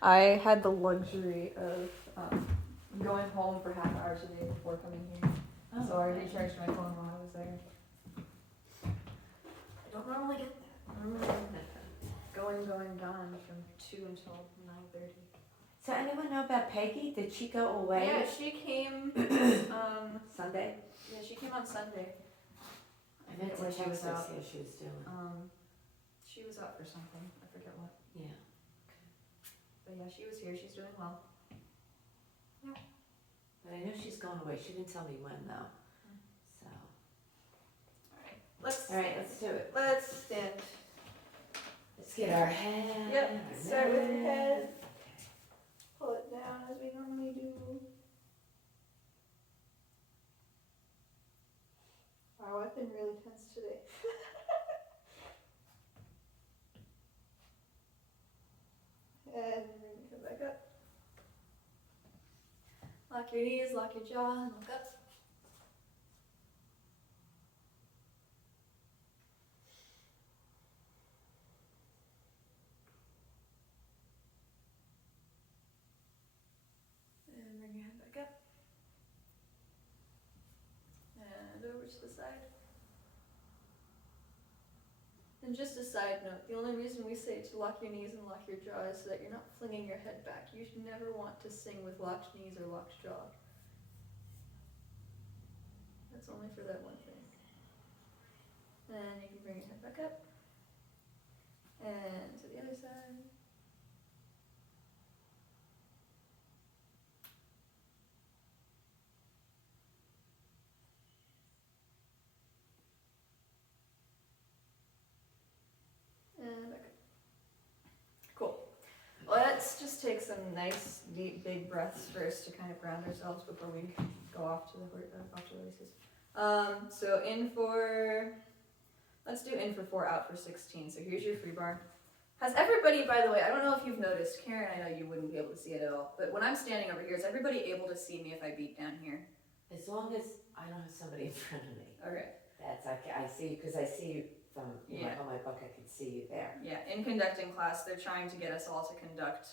I had the luxury of going home for half hours a day before coming here. Oh, So I okay. recharged my phone while I was there. I don't normally get that. Normally going, gone from 2 until 9:30. So anyone know about Peggy? Did she go away? Yeah, she came Sunday? Yeah, she came on Sunday. I meant to what she text was her, out. see how she was doing. She was out for something. I forget what. Yeah. But yeah, she was here. She's doing well. Yeah. But I know she's going away. She didn't tell me when though. So. Let's Alright, let's do it. Let's stand. Let's get our head. Yep. Our Start with your neck. head. Pull it down as we normally do. Wow, I've been really tense today. And come back up. Lock your knees, lock your jaw, and look up. And bring your head back up. And over to the side. And just a side note, the only reason we say to lock your knees and lock your jaw is so that you're not flinging your head back. You should never want to sing with locked knees or locked jaw. That's only for that one thing. And you can bring your head back up. And to the other side. And back up. Cool. Let's just take some nice, deep, big breaths first to kind of ground ourselves before we go off to the races. So in for, let's do in for 4, out for 16. So here's your free bar. Has everybody, by the way, I don't know if you've noticed, Karen, I know you wouldn't be able to see it at all, but when I'm standing over here, is everybody able to see me if I beat down here? As long as I don't have somebody in front of me. Okay. That's, I see you, because I see you from Yeah. on my book, I can see you there. Yeah, in conducting class, they're trying to get us all to conduct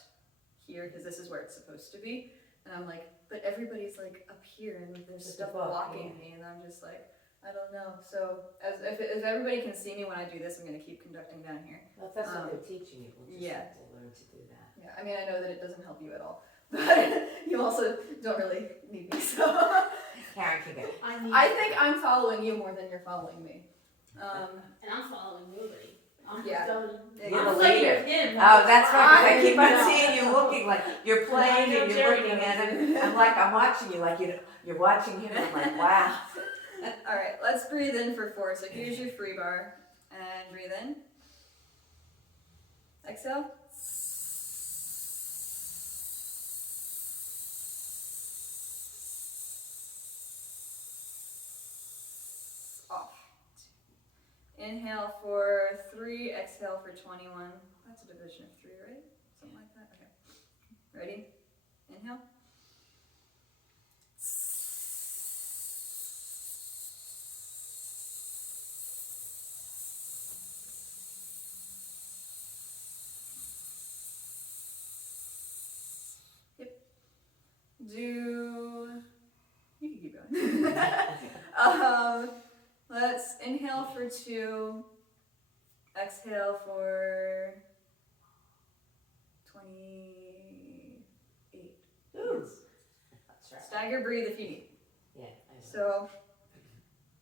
here, because this is where it's supposed to be. And I'm like, but everybody's like up here, and there's stuff blocking me, and I'm just like, I don't know. So if everybody can see me when I do this, I'm going to keep conducting down here. Well, if that's what they're teaching you, we'll just have to learn to do that. Yeah, I mean, I know that it doesn't help you at all, but you also don't really need me, so. Karen can go. I think I'm following you more than you're following me. And I'm following nobody. I'm Yeah. You're I'm the leader. him. Oh, that's right, 'cause I keep on I seeing you looking like you're playing and you're looking at him. I'm like, I'm watching you like you're watching him. I'm like, wow. All right, let's breathe in for 4. So here's your free bar, and breathe in. Exhale. Off. Inhale for 3, exhale for 21. That's a division of 3, right? Something like that. Okay. Ready? Inhale. You can keep going. Let's inhale for 2, exhale for 28. Ooh. That's right. Stagger breathe if you need. Yeah, I know. So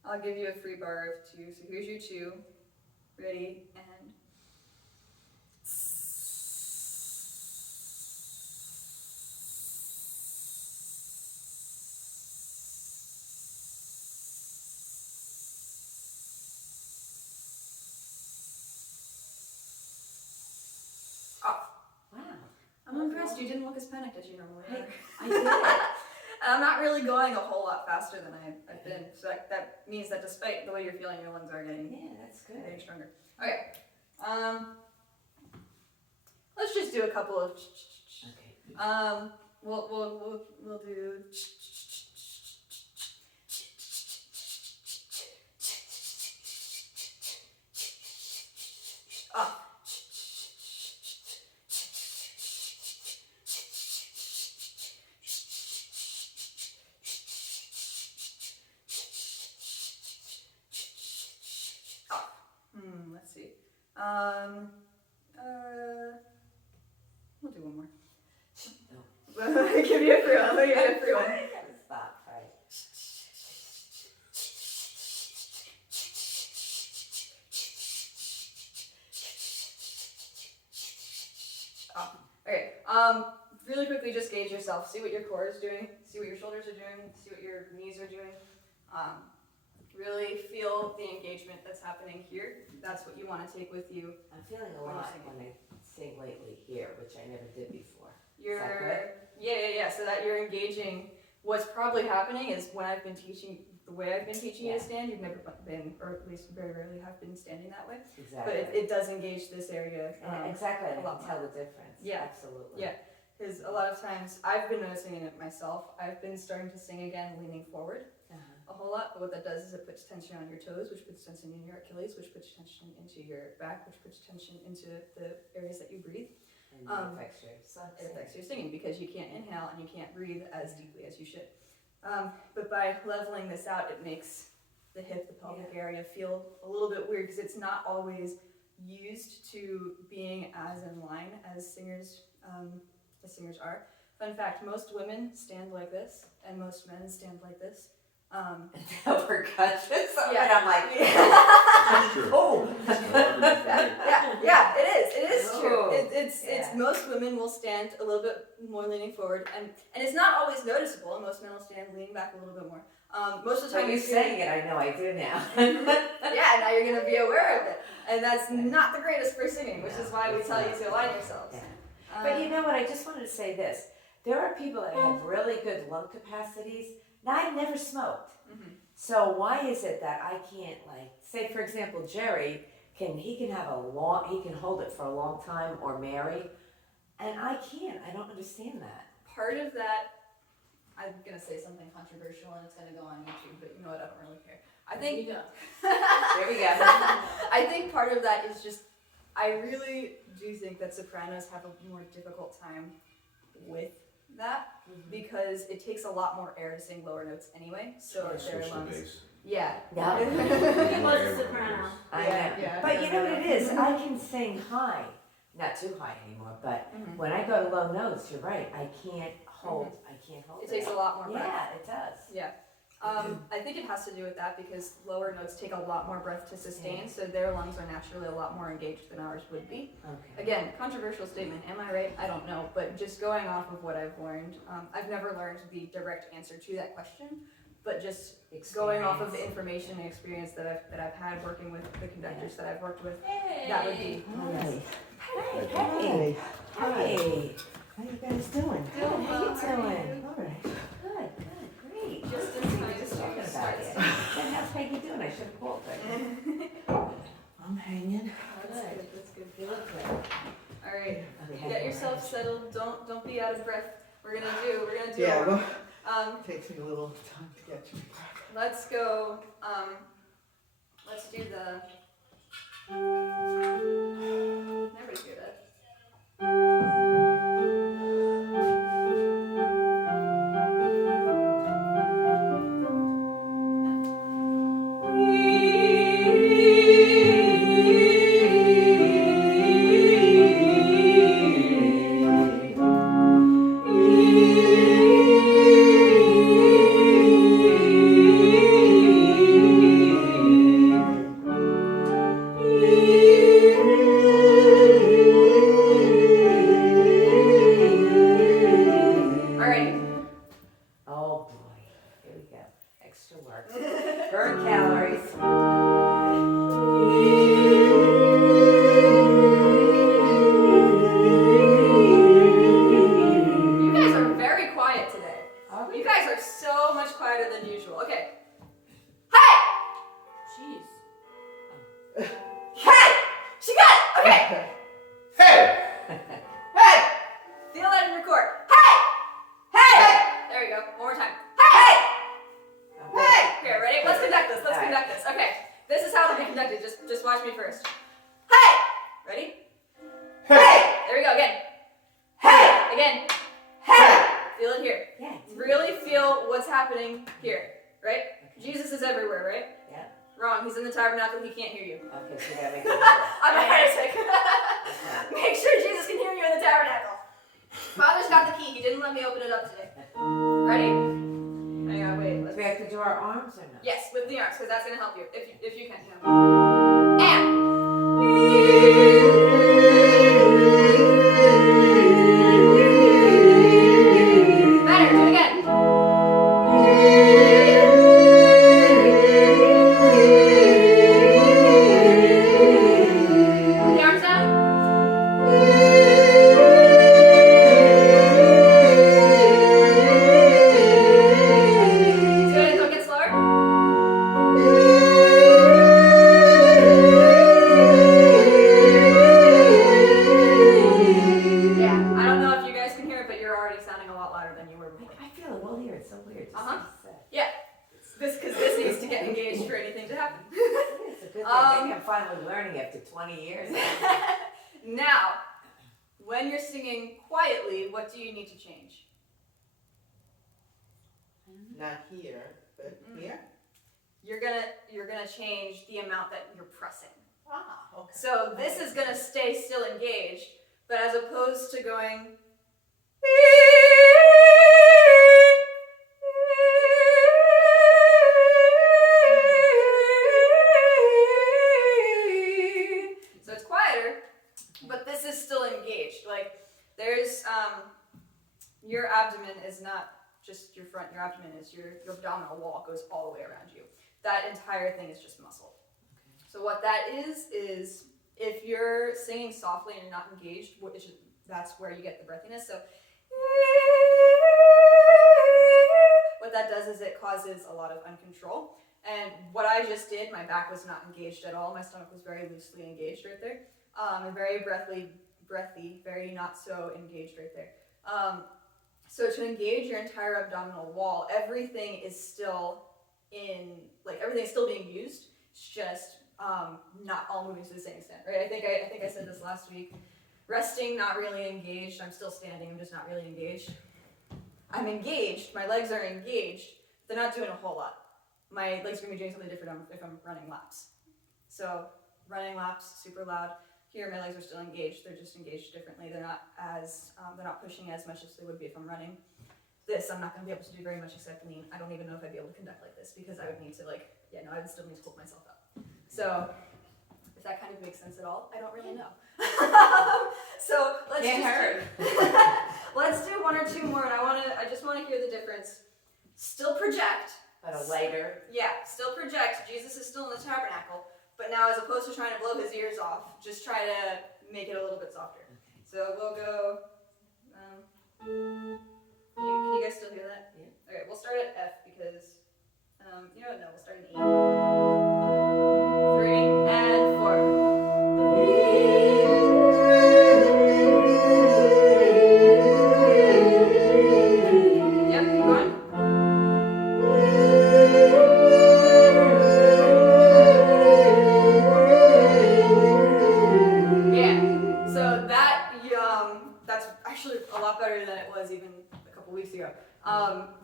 I'll give you a free bar of 2. So here's your 2. Ready, and I'm impressed you didn't look as panicked as you normally are. I did it. I'm not really going a whole lot faster than I've been, so that means that despite the way you're feeling, your lungs are getting that's good. getting stronger. Okay. Let's just do a couple of. Okay. We'll do. We'll do one more. No. Let me give you a free one. Let me give you a free one. I gotta stop, right? Okay. Really quickly, just gauge yourself. See what your core is doing. See what your shoulders are doing. See what your knees are doing. Really feel the engagement that's happening here. That's what you want to take with you. I'm feeling a lot when I sing lately here, which I never did before. You're, Is that good? yeah. So that you're engaging. What's probably happening is when I've been teaching, the way I've been teaching you to stand, you've never been, or at least very rarely have been standing that way. Exactly. But it does engage this area. Exactly, I a lot can tell the difference. Yeah. Absolutely. Yeah. Because a lot of times, I've been noticing it myself, I've been starting to sing again leaning forward a whole lot, but what that does is it puts tension on your toes, which puts tension in your Achilles, which puts tension into your back, which puts tension into the areas that you breathe. And it affects your It affects your singing because you can't inhale and you can't breathe as deeply as you should. But by leveling this out, it makes the hip, the pelvic area feel a little bit weird because it's not always used to being as in line as singers are. Fun fact, most women stand like this and most men stand like this. Percussion, so Yeah. I'm like, oh. Yeah, it is true. Oh. It's most women will stand a little bit more leaning forward, and it's not always noticeable. Most men will stand leaning back a little bit more. Most of the time, So you're saying it, I know I do now. yeah, now you're gonna be aware of it, and that's not the greatest for singing, which is why we tell you to align yourselves. Yeah. But you know what? I just wanted to say this: there are people that have really good lung capacities. Now, I've never smoked. So why is it that I can't, like, say for example, Jerry can hold it for a long time, or Mary, and I can't. I don't understand that. Part of that, I'm gonna say something controversial, and it's gonna go on YouTube, but you know what? I don't really care. I think. There we go. I think part of that is just, I really do think that sopranos have a more difficult time with that because it takes a lot more air to sing lower notes anyway. So their lungs. Yeah. Yeah. He was a soprano. I know. Yeah. But you know what it is? I can sing high, not too high anymore. But when I go to low notes, you're right. I can't hold. I can't hold. It takes a lot more breath. Yeah, it does. Yeah. I think it has to do with that because lower notes take a lot more breath to sustain, so their lungs are naturally a lot more engaged than ours would be. Okay. Again, controversial statement. Am I right? I don't know, but just going off of what I've learned, I've never learned the direct answer to that question, but just going off of the information and experience that I've had working with the conductors that I've worked with, that would be. Hey. Hey. How you guys doing? Good. How you doing? All right. Good. Great. Just in time Just talking to about start it. stuff. And how's Peggy doing? I should have called her. I'm hanging. That's good. You look good. All right. Okay. Get yourself settled. Don't be out of breath. We're gonna do. Yeah, well, takes me a little time to get to breath. Let's go. Let's do the. Never do that. Oh boy. Here we go. Extra work. Burn calories. You guys are very quiet today. You guys are so much quieter than usual. Okay. Hey! Jeez. Hey! She got it! Okay! Hey! Hey! Feel that and record. Hey! Hey! There we go. One more time. Hey! Hey! Here, ready? Let's conduct this. Let's conduct this. Okay. This is how it'll be conducted. Just watch me first. Hey! Ready? Hey! There we go. Again. Hey! Again. Hey! Feel it here. Yeah. Really feel what's happening here, right? Jesus is everywhere, right? Yeah. Wrong. He's in the tabernacle. He can't hear you. Okay, so you gotta make it. I'm a heretic. Okay. Make sure Jesus can hear you in the tabernacle. Father's got the key. He didn't let me open it up today. Ready? Hang on, wait. Do we have to do our arms or no? Yes, with the arms, because that's going to help you. If you can. And. Better. Do it again. Put the arms down. Good. Don't get slower. Yeah, I don't know if you guys can hear it, but you're already sounding a lot louder than you were before. I feel it. Well, here it's so weird. Just Uh-huh. to say. Yeah, because this needs to get engaged for anything to happen. It's a good thing. Maybe I'm finally learning after 20 years. Now, when you're singing quietly, what do you need to change? Not here, but here. You're gonna change the amount that you're pressing. Ah, okay. So this is gonna stay still engaged, but as opposed to going. So it's quieter, but this is still engaged. Like there's your abdomen is not just your front, your abdomen is your abdominal wall goes all the way around you. That entire thing is just muscle. Okay. So what that is if you're singing softly and you're not engaged, that's where you get the breathiness. So what that does is it causes a lot of uncontrol. And what I just did, my back was not engaged at all. My stomach was very loosely engaged right there. And very breathy, very not so engaged right there. So to engage your entire abdominal wall, everything is still everything's still being used. It's just not all moving to the same extent, right? I think I said this last week. Resting, not really engaged. I'm still standing. I'm just not really engaged. I'm engaged. My legs are engaged. They're not doing a whole lot. My legs are gonna be doing something different if I'm running laps. So running laps, super loud. Here, my legs are still engaged. They're just engaged differently. They're not they're not pushing as much as they would be if I'm running. This, I'm not gonna be able to do very much except lean. I don't even know if I'd be able to conduct like this because I would need to I would still need to hold myself up. So if that kind of makes sense at all, I don't really know. So let's do one or two more, and I just wanna hear the difference. Still project. But a lighter. Yeah, still project. Jesus is still in the tabernacle, but now as opposed to trying to blow his ears off, just try to make it a little bit softer. Okay. So we'll go. Can you guys still hear that? Yeah. Okay, we'll start at F because you know what? No, we'll start in E. 3 and 4. Yep, keep going. That's actually a lot better than it was even a couple weeks ago.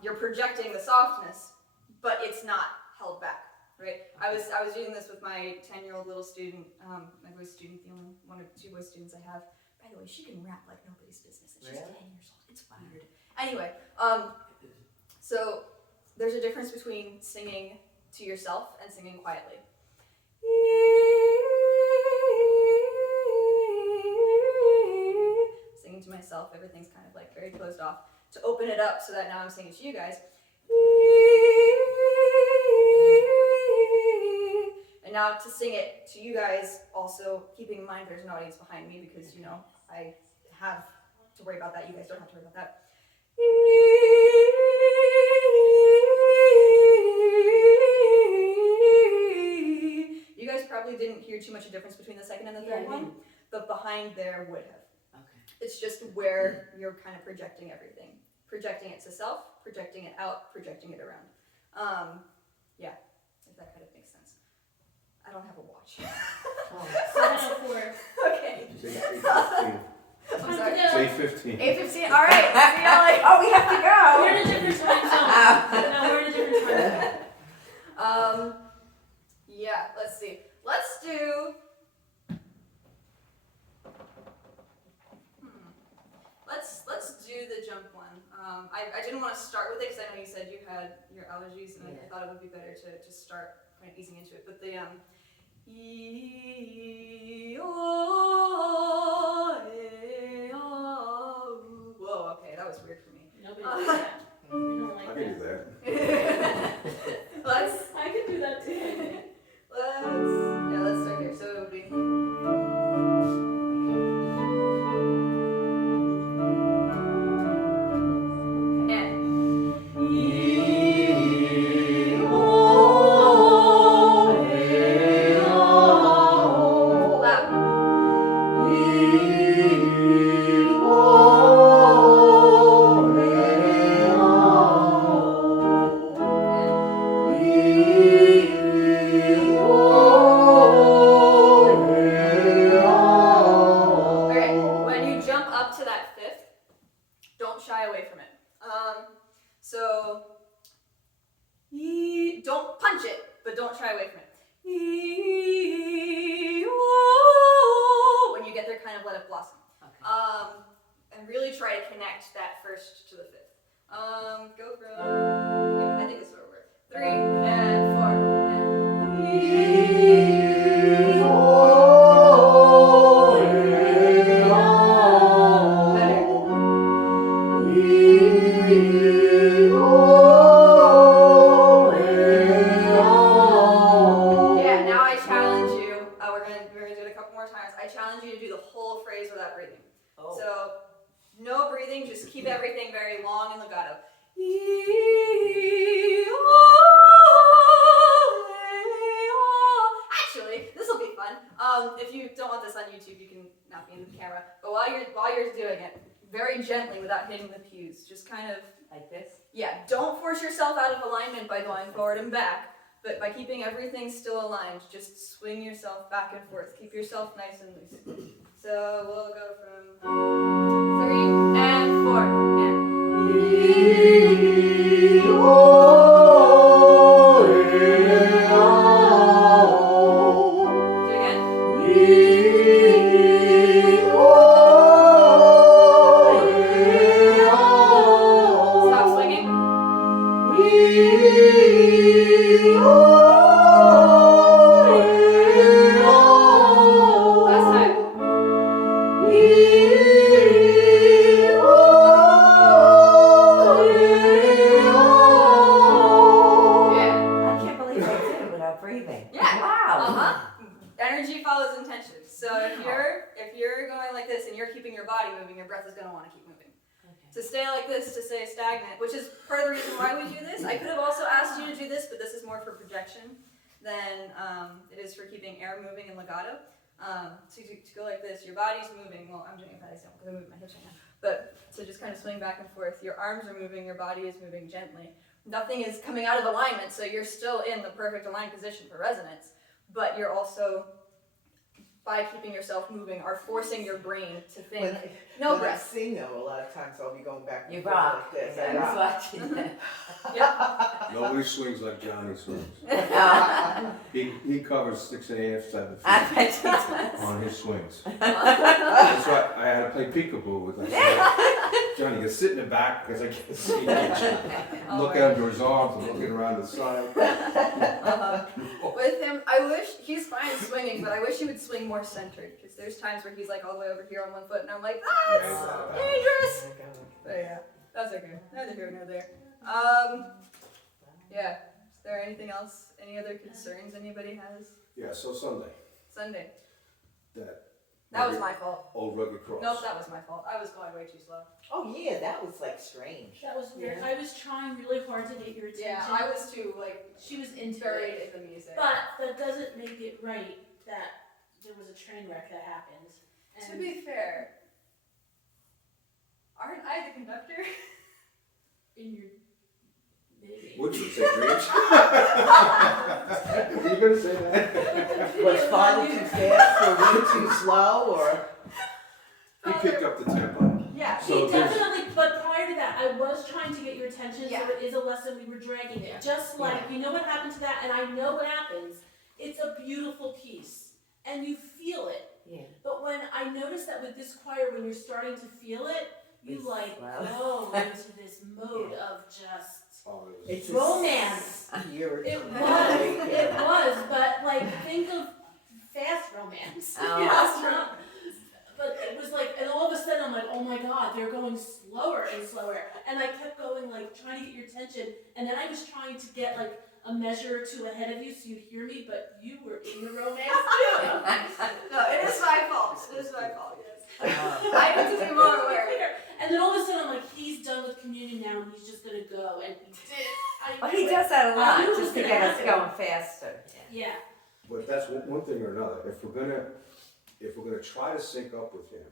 You're projecting the softness, but it's not held back, right? I was doing this with my 10-year-old little student, my voice student, the only one or two voice students I have. By the way, she can rap like nobody's business, and she's 10 years old. It's weird. Anyway, so there's a difference between singing to yourself and singing quietly. Singing to myself, everything's kind of like very closed off. To open it up so that now I'm singing to you guys. And now to sing it to you guys, also keeping in mind there's an audience behind me because, you know, I have to worry about that. You guys don't have to worry about that. You guys probably didn't hear too much of a difference between the second and the third one, but behind there would have. Okay. It's just where you're kind of projecting everything. Projecting it to self, projecting it out, projecting it around. Yeah, if that kind of makes sense. I don't have a watch. 7:04. Okay. I'm sorry. Time It's 8:15. 8:15. All right. See y'all later. Oh, we have to go. We're in a different time zone. No, we're in a different time zone. Yeah. do the jump one. I didn't want to start with it because I know you said you had your allergies, and I thought it would be better to just start kind of easing into it. But the whoa, okay, that was weird for me. Nobody does that. We don't like I can do that. that. Let's I can do that too. I think. let's start here. So it would be. Don't shy away from it. So don't punch it, but don't shy away from it. When you get there, kind of let it blossom. Okay. And really try to connect that first to the fifth. Go from, yeah, I think this is where we're 3 and 4 I challenge you to do the whole phrase without breathing. Oh. So, no breathing, just keep everything very long and legato. Actually, this will be fun. If you don't want this on YouTube, you can not be in the camera. But while you're doing it, very gently without hitting the pews, just kind of Like this? yeah. Don't force yourself out of alignment by going forward and back. But by keeping everything still aligned, just swing yourself back and forth. Keep yourself nice and loose. So we'll go from 3 and 4. Do it again. Stop swinging. Last time. I can't believe I did it without breathing. Yeah. Wow. Energy follows intention. So if you're going like this and you're keeping your body moving, your breath is going to want to keep moving. To stay like this, to stay stagnant, which is part of the reason why we do this. I could have also asked you to do this, but this is more for projection than it is for keeping air moving in legato. So to go like this, your body's moving. Well, I'm doing it that I don't because I'm moving my hips right now. But to just kind of swing back and forth, your arms are moving, your body is moving gently. Nothing is coming out of alignment, so you're still in the perfect aligned position for resonance. But you're also, by keeping yourself moving, are forcing your brain to think. No when breath. I sing though, a lot of times I'll be going back and You forth rock. like this. I I was rock. watching that. Nobody swings like Johnny swings. Oh, He covers 6.5, 7 feet I bet she does. on his swings. That's why I had to play peekaboo with him. Johnny, you sit in the back because I can't see you. Look under his arms and looking around the side. With him, I wish, he's fine swinging, but I wish he would swing more centered, because there's times where he's like all the way over here on one foot, and I'm like, that's dangerous! But yeah, that's okay. Neither here nor there. Yeah. Is there anything else? Any other concerns anybody has? Yeah, so Sunday, Sunday. that was my fault. old rugged cross. Nope, that was my fault. I was going way too slow. Oh yeah, that was like strange. That was weird. I was trying really hard to get your attention. Yeah, I was too, like, She was into buried it. in the music. But that doesn't make it right that there was a train wreck that happened. To be fair, aren't I the conductor? In your maybe. Would you say dreams? Are you going to say that? Was Father too fast or we too slow or? He picked up the tempo. Yeah. So He there's- definitely, but prior to that, I was trying to get your attention, Yeah. so it is a lesson we were dragging it. Just like, you know what happened to that, and I know what happens. It's a beautiful piece, and you feel it. Yeah. But when I noticed that with this choir, when you're starting to feel it, you It's like slow. go into this mode of just Oh, it was- It's a romance. Year or It two. was, but like think of fast romance. Oh. You know, it's not- but it was like, and all of a sudden I'm like, oh my god, they're going slower and slower, and I kept going like trying to get your attention, and then I was trying to get like a measure or two ahead of you so you'd hear me, but you were in the romance too. No, it is my fault. It is my fault. Yes. Oh. I need to be more aware. And then all of a sudden I'm like, he's done with communion now and he's just gonna go, and he did. I Well, knew he it. does that a I lot, knew it was just to gonna get us happen. going faster. Yeah. But that's one thing or another. If we're gonna try to sync up with him,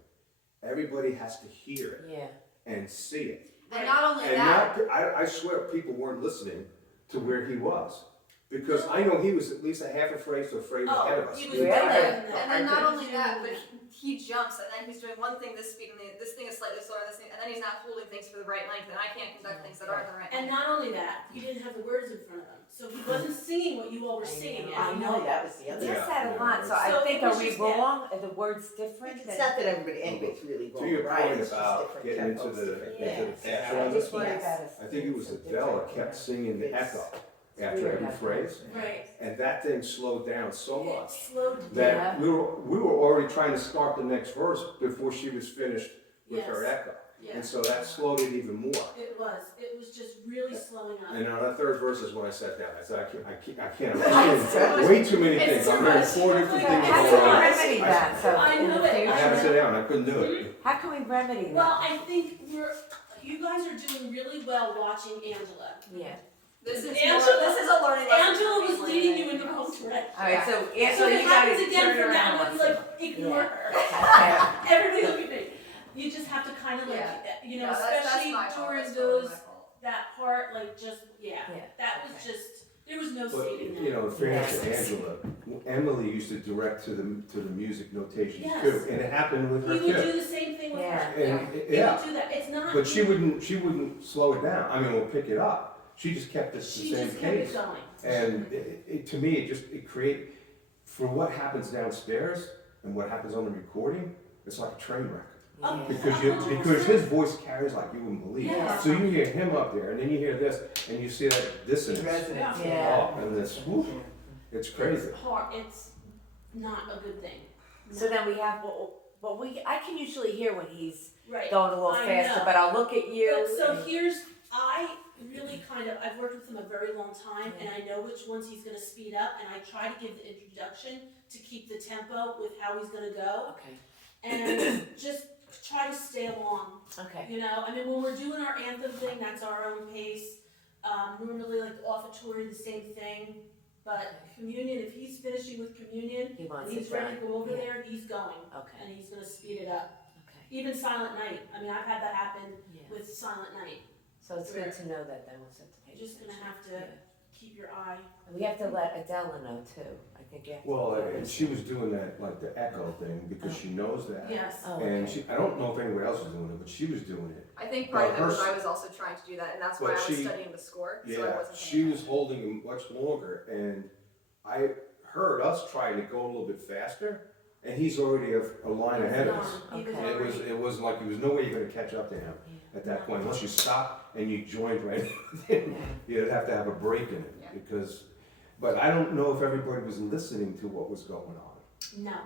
everybody has to hear it Yeah. and see it. And not only And that, I swear people weren't listening to where he was. Because I know he was at least a half a phrase to a phrase ahead of us. He was Really? better than and that. then not I only that, but he jumps, and then he's doing one thing this speed, and this thing is slightly slower, this thing, and then he's not holding things for the right length, and I can't conduct things that aren't the right And length. not only that, he didn't have the words in front of him, so he wasn't singing what you all were singing. I And know, that was the He other. does that a Yeah, lot, so yeah. I So think, it was are we just that. wrong? Are the words different? It's not that everybody, anybody's really To wrong, your right? point It's just about different getting into tempos, the different into the things. passion I on just this worry one, about us. I think it was Adele that kept singing the echo after weird, every I phrase, Right. and that thing slowed down so It much slowed that down. we were already trying to start the next verse before she was finished with her Yes. echo, Yeah. and so that slowed it even more. It was just really slowing up. And on that third verse is when I sat down. I said, I can't. It's too much. Way too many It's things. too I'm hearing much. 4 different How things can How we going can we on. remedy that, so I in know the it. I future? had to sit down. I couldn't do it. How can we remedy Well, that? I think you guys are doing really well watching Angela. Yeah. This is Angela- this is a learning lesson. Angela for me was more leading than you in the anything wrong else. direction. Alright, so So Angela, if it you happens gotta again turn from now around on, once. you like ignore Yeah. her. Okay. Everybody look at me. You just have to kind of like, you know, Yeah, that's especially my fault. during That's totally those my fault. that part, like just yeah, Yeah. that was Okay. just there was no But saving that. you know, in fairness to Angela, Emily used to direct to the music notations Yes. too, and it happened with her He would too. do the same thing with Yeah. her. And He yeah, would do that. It's not. but she wouldn't slow it down. I mean, we'll pick it up. She just kept it the She same just kept pace. it going. And to me, it create for what happens downstairs and what happens on the recording. It's like a train wreck Oh, Yeah. because his voice carries like you wouldn't believe. Yeah. So you hear him up there, and then you hear this, and you see that dissonance. Resonance. Yeah. Oh, and this, whoop, it's crazy. It's hard. It's not a good thing. So then we have, well, I can usually hear when he's Right. going a little I faster, know. but I'll look at you. But so and- here's, I really kind of, I've worked with him a very long time, and I know which ones he's gonna speed up, and I try to give the introduction to keep the tempo with how he's gonna go, Okay, and just try to stay along, okay. you know? I mean, when we're doing our anthem thing, that's our own pace. Normally, like, the offertory, the same thing, but communion, if he's finishing with communion, He wants and he's it ready to done. go over Yeah. there, he's going, Okay, and he's gonna speed it up. okay, Even Silent Night, I mean, I've had that happen yeah. with Silent Night. So it's good to know that then we'll set the You're pace. just gonna have to Yeah. keep your eye. And we have to let Adela know too, I think you have to. Well, let her and she was doing that like the echo thing because she knows that. Yes. Oh, And okay. I don't know if anybody else was doing it, but she was doing it. I think part of it Well, was her- I was also trying to do that, and that's why But I was she- studying the score. So I Yeah, wasn't she paying was holding him much longer, and I heard us trying to go a little bit faster, and he's already a line ahead of us. He was Okay. already- It wasn't like there was no way you're gonna catch up to him at that point unless you stop and you joined right in. You'd have to have a break in it Yeah. because. But I don't know if everybody was listening to what was going on. No,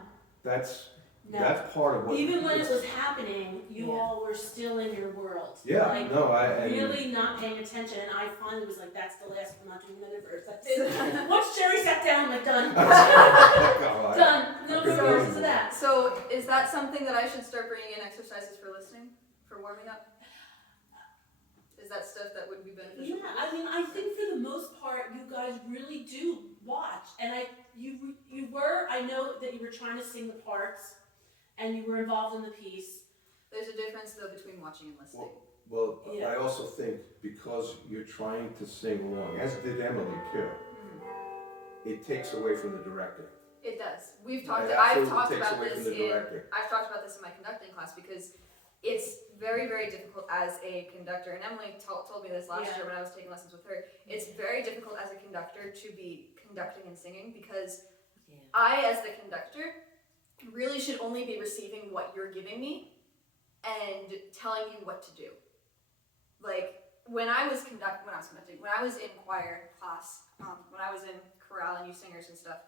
That's no. part of what. Even when it was happening, you Yeah. all were still in your world. Yeah, Like, no, and really not paying attention, and I finally was like, that's the last one, I'm not doing another verse. That's it. Once Jerry sat down, I'm like, done. God, Done. No I could more go verses of anymore. that. So is that something that I should start bringing in exercises for listening, for warming up? Is that stuff that would be beneficial? Yeah, I mean, I think for the most part, you guys really do watch, and you were, I know that you were trying to sing the parts, and you were involved in the piece. There's a difference though between watching and listening. Well, Yeah. I also think because you're trying to sing along, as did Emily too, it takes away from the directing. It does. It I've absolutely talked takes about away this from the directing. I've talked about this in my conducting class because it's very, very difficult as a conductor, and Emily told me this last Yeah. year when I was taking lessons with her. It's very difficult as a conductor to be conducting and singing because Yeah. I, as the conductor, really should only be receiving what you're giving me and telling you what to do. Like when I was in choir class, when I was in chorale and youth singers and stuff,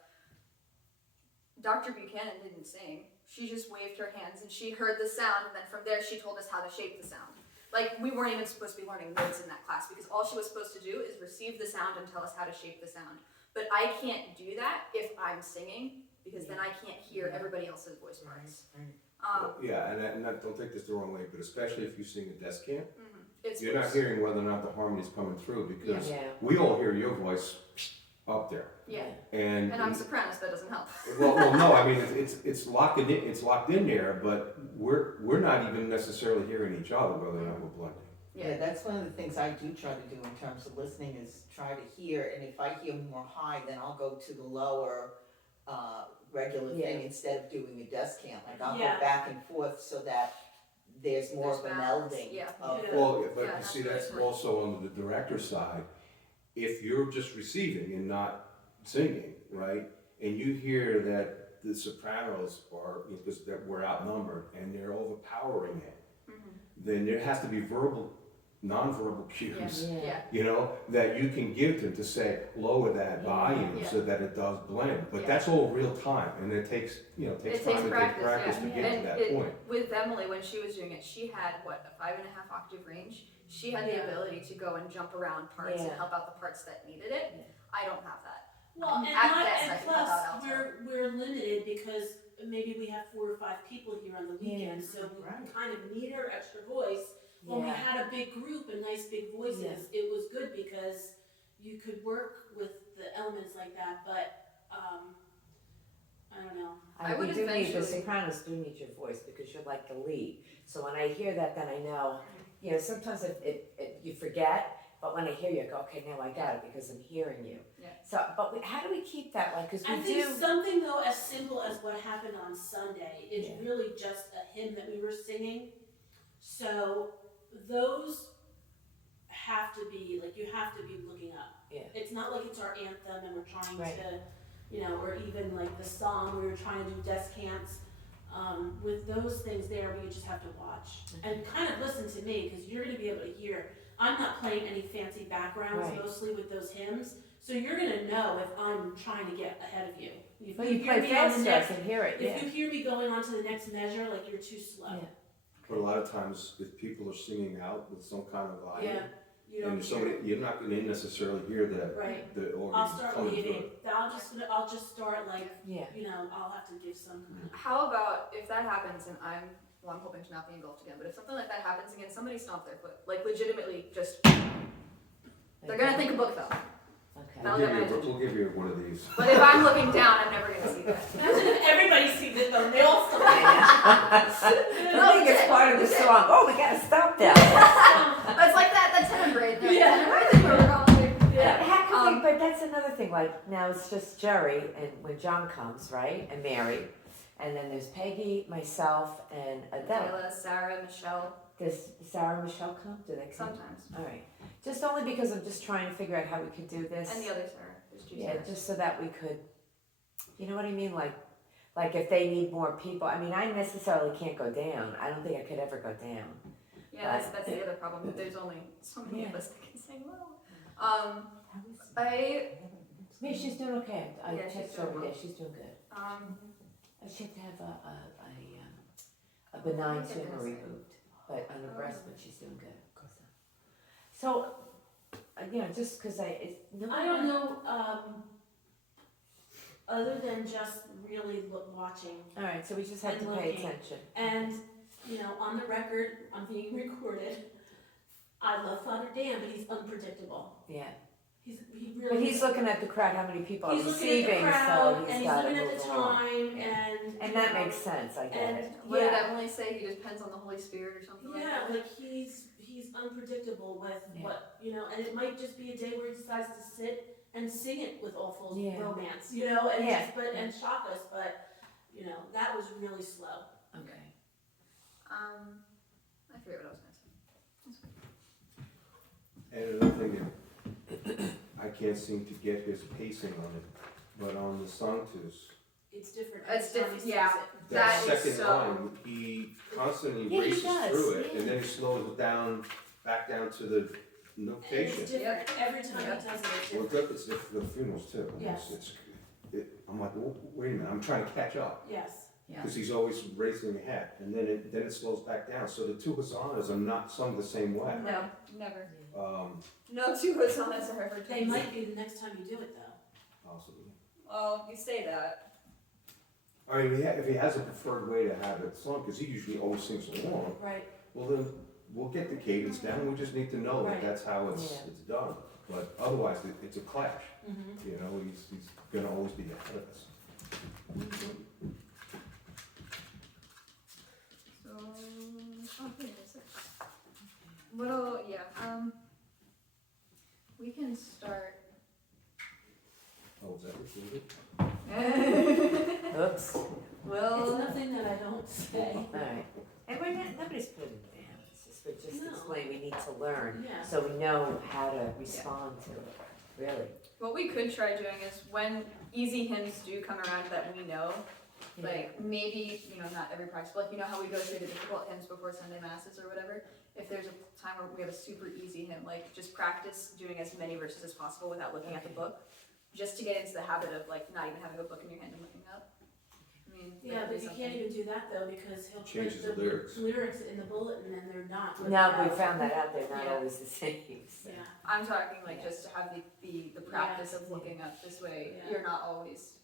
Dr. Buchanan didn't sing. She just waved her hands and she heard the sound, and then from there she told us how to shape the sound. Like we weren't even supposed to be learning notes in that class because all she was supposed to do is receive the sound and tell us how to shape the sound. But I can't do that if I'm singing because then I can't hear everybody else's voice parts. Yeah, and don't take this the wrong way, but especially if you sing a desk camp, it's you're not hearing whether or not the harmony's coming through because Yeah. we all hear your voice up there. Yeah. And I'm soprano, so that doesn't help. well, no, I mean it's locked in. It's locked in there, but we're not even necessarily hearing each other whether or not we're blending. Yeah, that's one of the things I do try to do in terms of listening is try to hear, and if I hear more high, then I'll go to the lower regular thing instead of doing a desk camp. Like I'll go back and forth so that there's more of a melding. Well, but Yeah, you see, that's that's really also on the director's side. If you're just receiving and not singing, right, and you hear that the sopranos are, because that we're outnumbered and they're overpowering it, then there has to be nonverbal cues, that you can give them to say, lower that volume so that it does blend. But that's all real time, and it takes, time to take practice to get to that point. With Emily, when she was doing it, she had a 5.5 octave range. She had the ability to go and jump around parts and help out the parts that needed it. I don't have that. Well, I can plus help out alto. we're limited because maybe we have 4 or 5 people here on the weekend, so we kind of need her extra voice. When we had a big group and nice big voices, it was good because you could work with the elements like that, but I don't know. I would we do need, the eventually- sopranos do need your voice because you're like the lead. So when I hear that, then I know, sometimes you forget, but when I hear you, I go, okay, now I got it because I'm hearing you. Yeah. So, but how do we keep that, like, because I we think do. something though as simple as what happened on Sunday is really just a hymn that we were singing. So those have to be, like, you have to be looking up. Yeah. It's not like it's our anthem and we're trying to, or even like the song, we were trying to do desk camps. With those things there, we just have to watch and kind of listen to me because you're going to be able to hear. I'm not playing any fancy backgrounds mostly with those hymns, so you're going to know if I'm trying to get ahead of you. If Well, you play faster, I can hear it, If you hear me going on to the next measure, like you're too slow. Yeah. But a lot of times, if people are singing out with some kind of volume, You don't hear. you're not going to necessarily hear the organ I'll start coming leaving. through. I'll just start like, Yeah. I'll have to give some. How about if that happens and I'm hoping to not be engulfed again, but if something like that happens again, somebody stomp their foot. Like legitimately just, they're gonna think a book fell. Okay. That'll get my attention. We'll give you one of these. But if I'm looking down, I'm never gonna see that. Imagine if everybody sees it though, they all stop. I think it's part of the song. Oh, we gotta stop that. It's like that tenor grade. Yeah. Where we're going. How can we, but that's another thing, like, now it's just Jerry, and when John comes, right, and Mary, and then there's Peggy, myself, and Adele. Kayla, Sarah, Michelle, Does Sarah and Michelle come? Do they come? sometimes. All right. Just only because I'm just trying to figure out how we could do this. And the other Sarah. There's two Yeah, Sarahs. just so that we could, you know what I mean? Like if they need more people. I mean, I necessarily can't go down. I don't think I could ever go down. Yeah, that's the other problem. There's only so many of us that can sing well. Maybe she's doing okay. I Yeah, she's checked doing over well. there. She's doing good. She had to have a What benign was I tumor gonna say? removed, but on her breast, but she's doing good. So, just because I don't know, other than just really watching. All right, so we just have And to pay looking. attention. And, on the record, I'm being recorded. I love Father Dan, but he's unpredictable. Yeah. He But really he's is. looking at the crowd, how many people are He's looking receiving, at the crowd, so and he's he's got to looking at move the along. time, Yeah. and. And that makes sense, I get And, it. What did Emily say? He depends on the Holy Spirit or something like Yeah, that? like he's unpredictable with what, and it might just be a day where he decides to sit and sing it with awful romance, and and shock us, but, that was really slow. Okay. I forget what I was gonna say. And another thing that I can't seem to get his pacing on it, but on the Sanctus, It's different. It's every time different, he yeah. sings it. that That is second so- line, he constantly Yeah, he races does, through it, yeah. and then he slows down, back down to the And notation. it's different, every time he does it, it's Well, different. it's for the funerals too. Yes. I'm like, wait a minute, I'm trying to catch up, Yes, because he's always racing ahead, and then it slows back down, so the two hosannas are not sung the same way. No, never. Um, No two hosannas are ever they done. might be the next time you do it though. possibly. Well, you say that. I mean, if he has a preferred way to have it sung, because he usually always sings along, Right. well then, we'll get the cadence down, we just need to know that Right. that's how it's done. But otherwise, it's a clash, Mm-hmm. you know, he's gonna always be ahead of us. So, oh, here it is. Little, we can start. Oh, is that recorded? Oops. It's Well, nothing that I don't say. Alright. And we're not, nobody's putting it down, it's just, we're just No. explaining, we need to learn, Yeah. so we know how to respond to it, really. what we could try doing is when easy hymns do come around that we know, like maybe, not every practice, but like, how we go through the difficult hymns before Sunday masses or whatever. If there's a time where we have a super easy hymn, like just practice doing as many verses as possible without looking at the book, just to get into the habit of like not even having a book in your hand and looking up. I mean, Yeah, that would but be you can't something. even do that though, because he'll Changes put the lyrics. lyrics in the bulletin and they're not. written No, we out. found that out, they're not Yeah. always the same, so. Yeah, I'm talking like just to have the practice Yeah. of looking up this way. Yeah. You're not always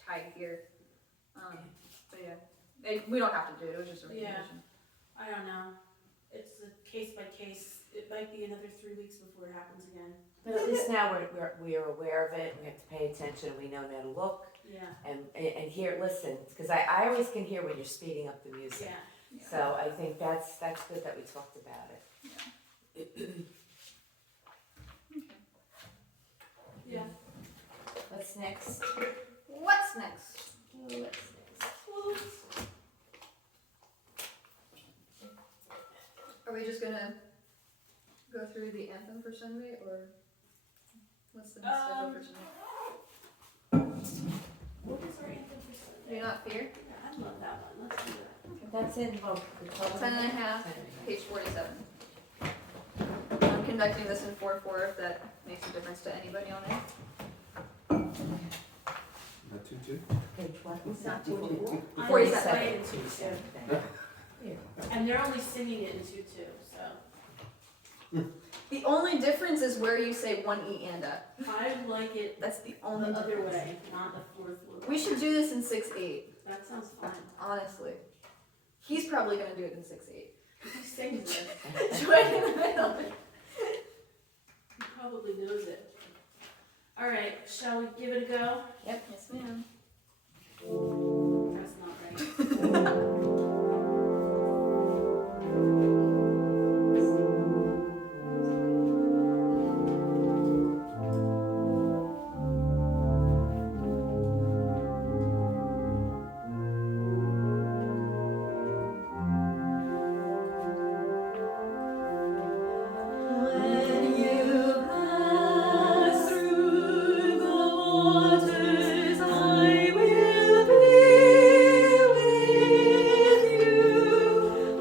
tied here. But yeah, we don't have to do it. It was just a Yeah. recommendation. I don't know. It's a case by case. It might be another 3 weeks before it happens again. But at least now we're aware of it, we have to pay attention, we know how to look, Yeah, and hear, listen, because I always can hear when you're speeding up the music. yeah. So I think that's good that we talked about it. Yeah. What's next? What's next? What's next? Are we just gonna go through the anthem for Sunday, or what's the next schedule for Sunday? What is our anthem for Sunday? Do not fear. Yeah, I love that one. Let's do that. That's in, well, the 10.5, page 47. I'm conducting this in 4/4 if that makes a difference to anybody on it. Not too? Page what? It's not too. I 47. only play it in 2/2. And they're only singing it in 2/2, so. The only difference is where you say one E and a. I like it That's the the only other difference. way, not the fourth one. We should do this in 6/8, That sounds fun. honestly. He's probably gonna do it in 6/8. He sings it. Join in the middle. He probably knows it. All right, shall we give it a go? Yep, yes ma'am. That's not right. When you pass through the waters, I will be with you.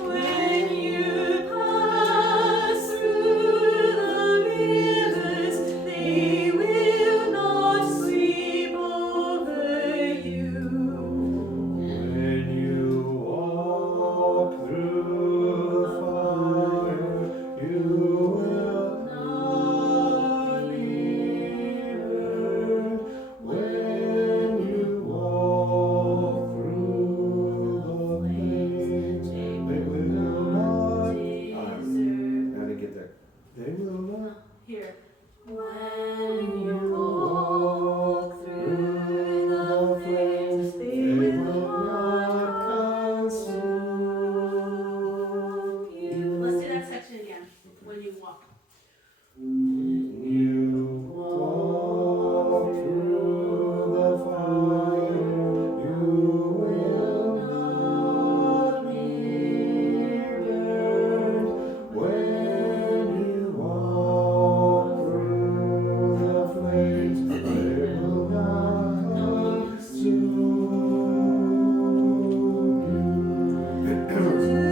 When you pass through the rivers, they will not sweep over you. When you walk through the fire, you will not be burned. When you walk through the flames, they will not. I didn't get that. They will not. Here. When you walk through the flames, they will not consume you. Let's do that section again. When you walk. When you walk through the fire, you will not be burned. When you walk through the flames, they will not consume you.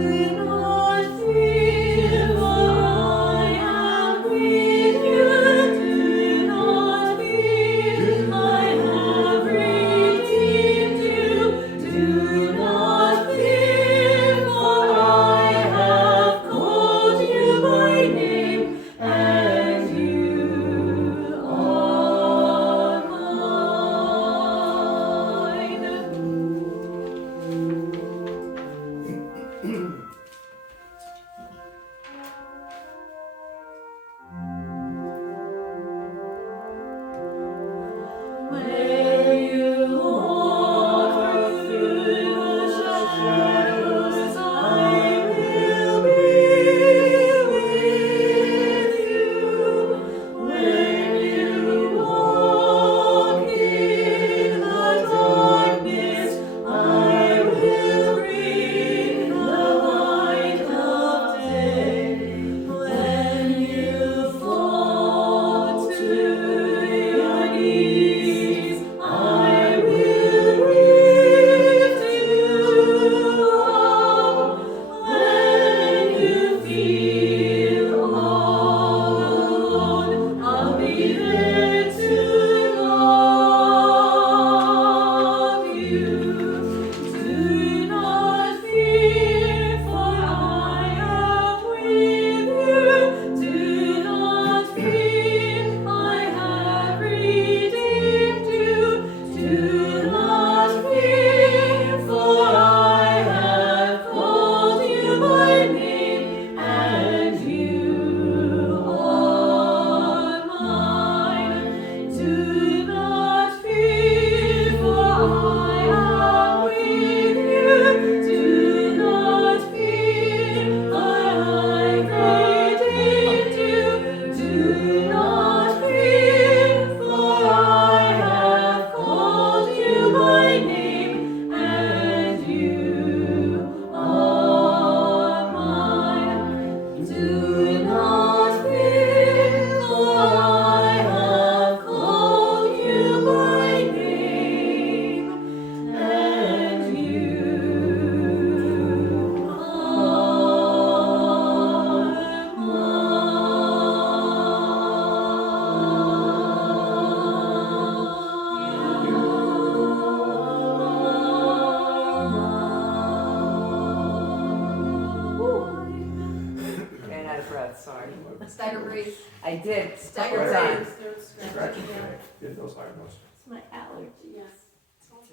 Stagger breathe. I did. Stagger Couple times. breathe. Throat scratching, Scratching, yeah. get those higher notes. It's my allergy. Yes.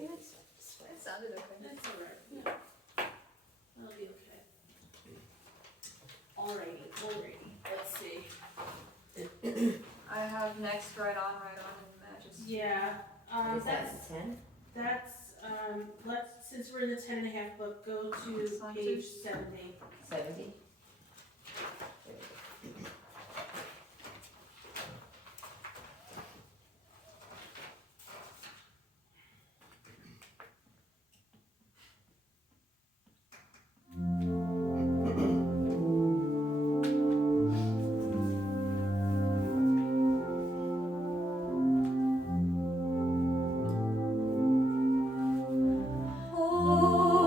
It sounded okay. That's alright, yeah. That'll be okay. Alrighty, let's see. I have next right on and Majesty. Yeah, Is that's, that 10? since we're in the 10.5 book, go to Slide page two. 70. 70?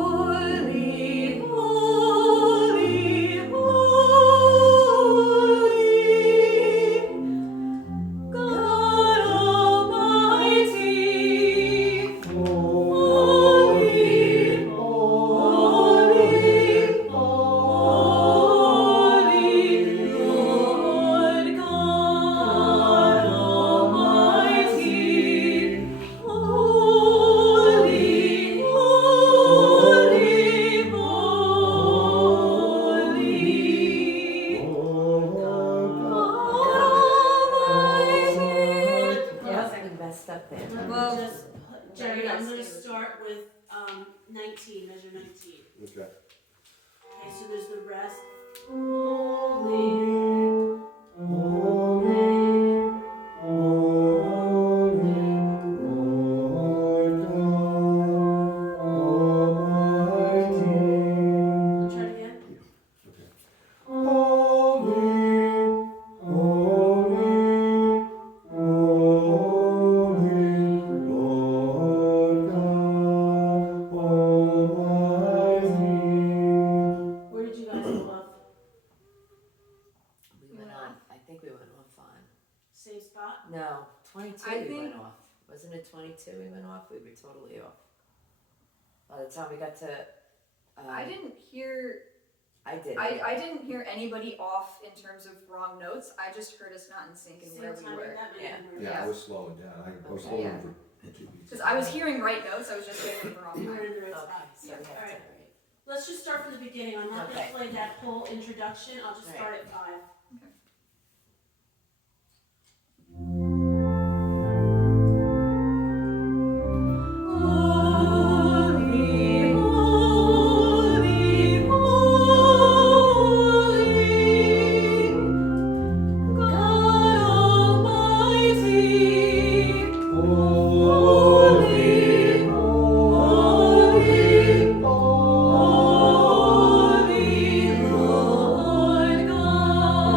Holy, holy, holy, God Almighty. Holy, holy, holy, Lord God Almighty. Holy, holy, holy, Yeah, we messed up there. Let me Well, just, Jerry, I'm gonna Yes. start with 19, measure 19. Okay. Okay, so there's the rest. Holy. I'll try it again. Where did you guys go off? We went on, I think we went off on, Same spot? no, 22 I we think- went off. Wasn't it 22 we went off? We were totally off. By the time we got to, I didn't hear I did. I didn't hear anybody off in terms of wrong notes. I just heard us not in sync in Same where we timing, were. that many Yeah. numbers. Yeah, I was slowing down. I was Okay. holding Yeah. for 2 beats. Because I was hearing right notes, I was just getting the wrong You were time. in the right Okay, spot. so Yeah, we have alright. to, right. Let's just start from the beginning. I'm not Okay. gonna play that whole introduction. I'll just Right. start at 5. Holy, holy, holy, God Almighty. Holy, holy, holy, Lord God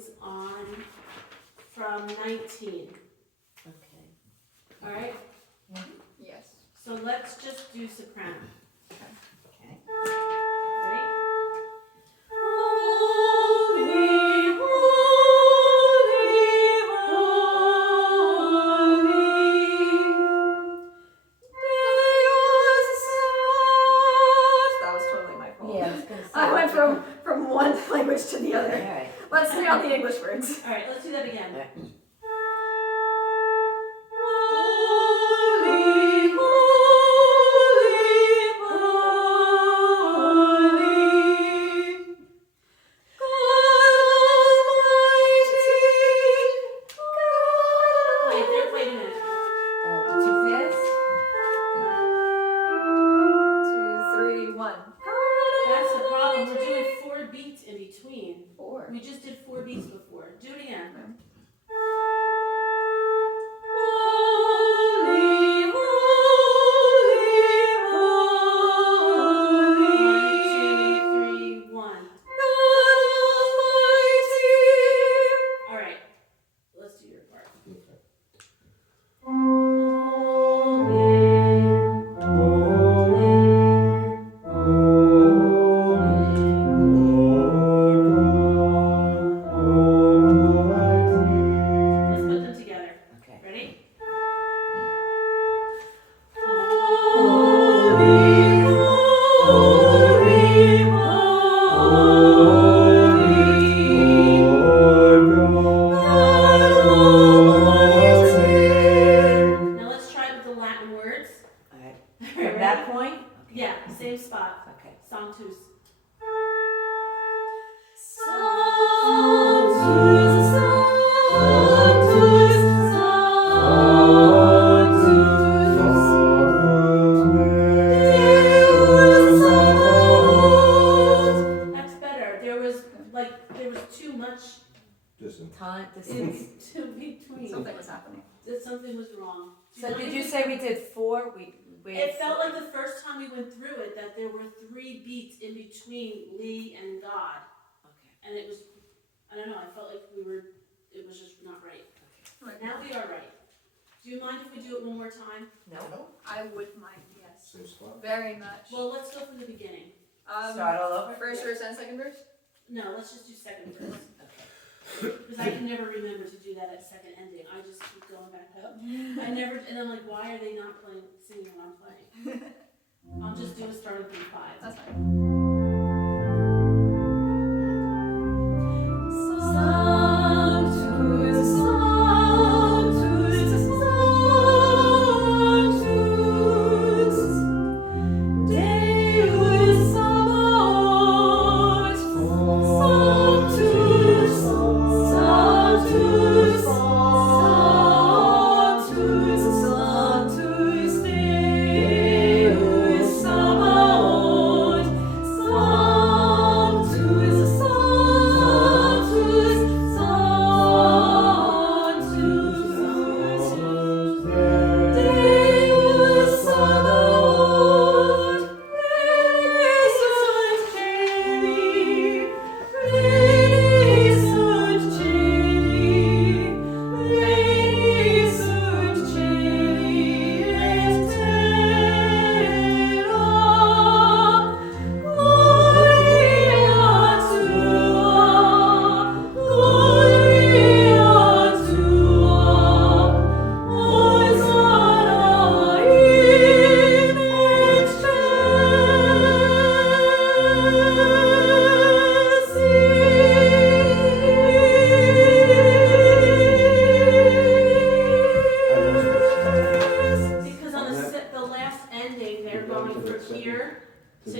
things on from 19. Okay. All right. Yes. So let's just do soprano. Okay. Ready? That was totally my fault. Yeah, I was gonna say. I went from one language to the All other. right. Let's stay on the English words. All right, let's do that again. Yeah. Wait a minute. Oh, too fast? 2, 3, 1. That's the problem. We're doing 4 beats in between. 4. We just did 4 beats before. Do it again. All right, let's do your part. Let's put them together. Okay. Ready? Now let's try it with the Latin words. All right. All From right, that ready? point? Yeah, same spot. Okay. Sanctus. That's better. There was too much Listen, Time, in distance. between. Something was happening. Something was wrong. So did you say we did 4? It felt like the first time we went through it that there were 3 beats in between Lee and God, Okay. and it was, I don't know. I felt like it was just not right. Right. Now we are right. Do you mind if we do it one more time? No. I would mind, yes. same spot. Very much. Well, let's go from the beginning. Start all over? First verse and second verse? No, let's just do second verse. Okay. Because I can never remember to do that at second ending. I just keep going back up. And I'm like, why are they not singing when I'm playing? I'll just do a starting from 5. That's fine.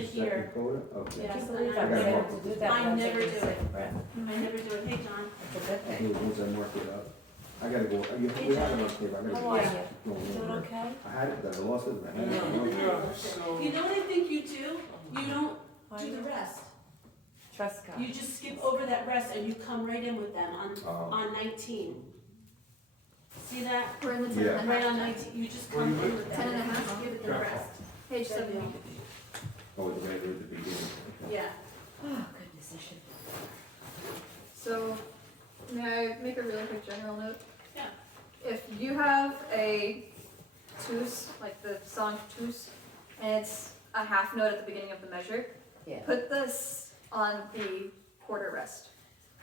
Okay. Yes, I believe and I I was never, able to do that. I without never taking do a second breath. I never do it. Hey, John. It's a good I thing. think once I marked it up, I gotta go, we have it on tape, I gotta How go. are Yeah. you? No, no, Doing no. okay? I had it, but I lost it, I had it. You know what I think you do? You don't do the rest. Trust God. You just skip over that rest and you come right in with them on 19. See that? We're in the 10 Yeah. and a Right half. on 19. You just come in with them. 10 and a half. Just give it the rest. Page 70. Oh, the right at the beginning. Okay. Yeah. Oh, goodness, I should. So, May I make a really quick general note? Yeah. If you have a tous, like the song tous, and it's a half note at the beginning of the measure, Yeah. put this on the quarter rest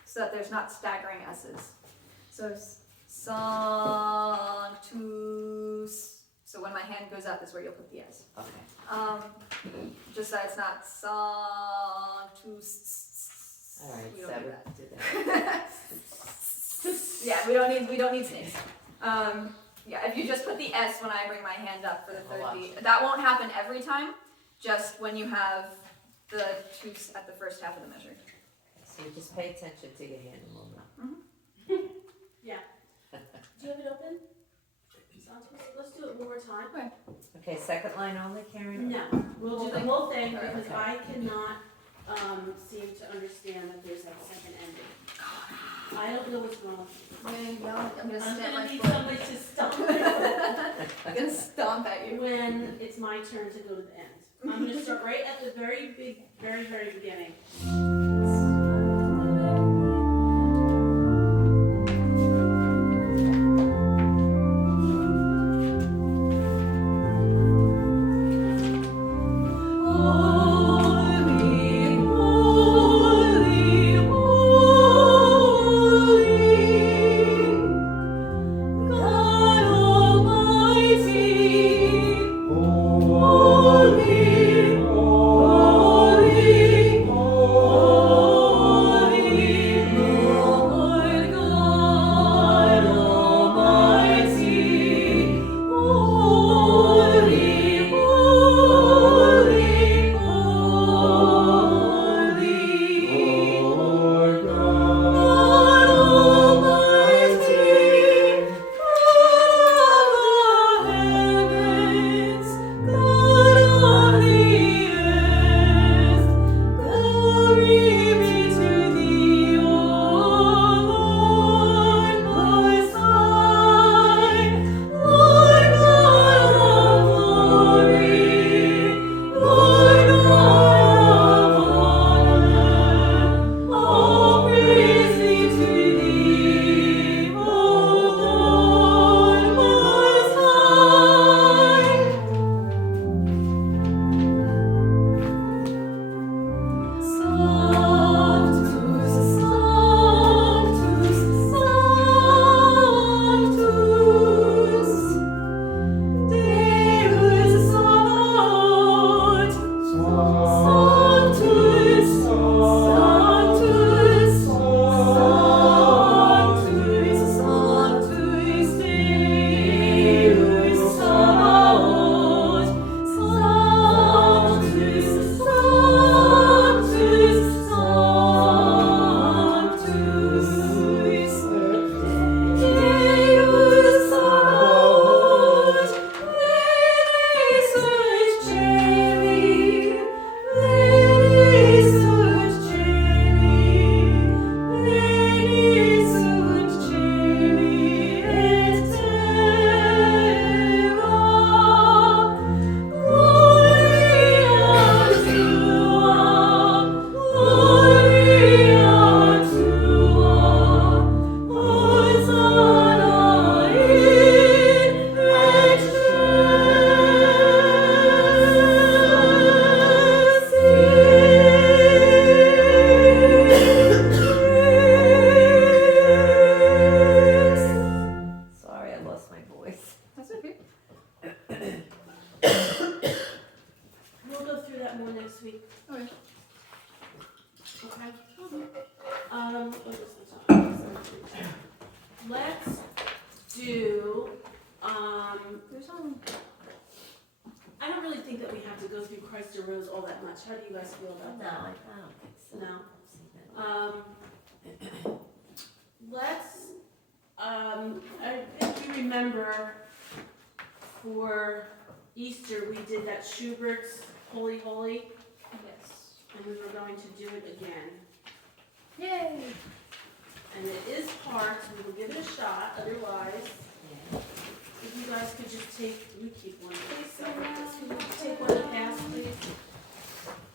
so that there's not staggering S's. So song tous. So when my hand goes up is where you'll put the S. Okay. Just that it's not song tous. All right. We So don't do we that. do that. Yeah, we don't need sneeze. Yeah, if you just put the S when I bring my hand up for the third beat, that won't happen every time. Just when you have the tous at the first half of the measure. So you just pay attention to your hand and we'll know. Yeah. Do you have it open? Let's do it one more time. Okay, second line only, Karen? No, we'll do the whole thing Alright, because okay. I cannot seem to understand that there's a second ending. I don't know what's wrong. I'm gonna I'm stamp gonna my need foot. somebody to stomp me I'm gonna stomp at you. when it's my turn to go to the end. I'm gonna start right at the very beginning. Let's do, There's only I don't really think that we have to go through Christ arose all that much. How do you guys feel about No, that? I don't think so. No. See that. Let's, if you remember, for Easter, we did that Schubert's Holy Holy, yes. and we were going to do it again. Yay! And it is parts, we will give it a shot, otherwise, Yeah. if you guys could just take, you keep one, please, can you take one and pass, please?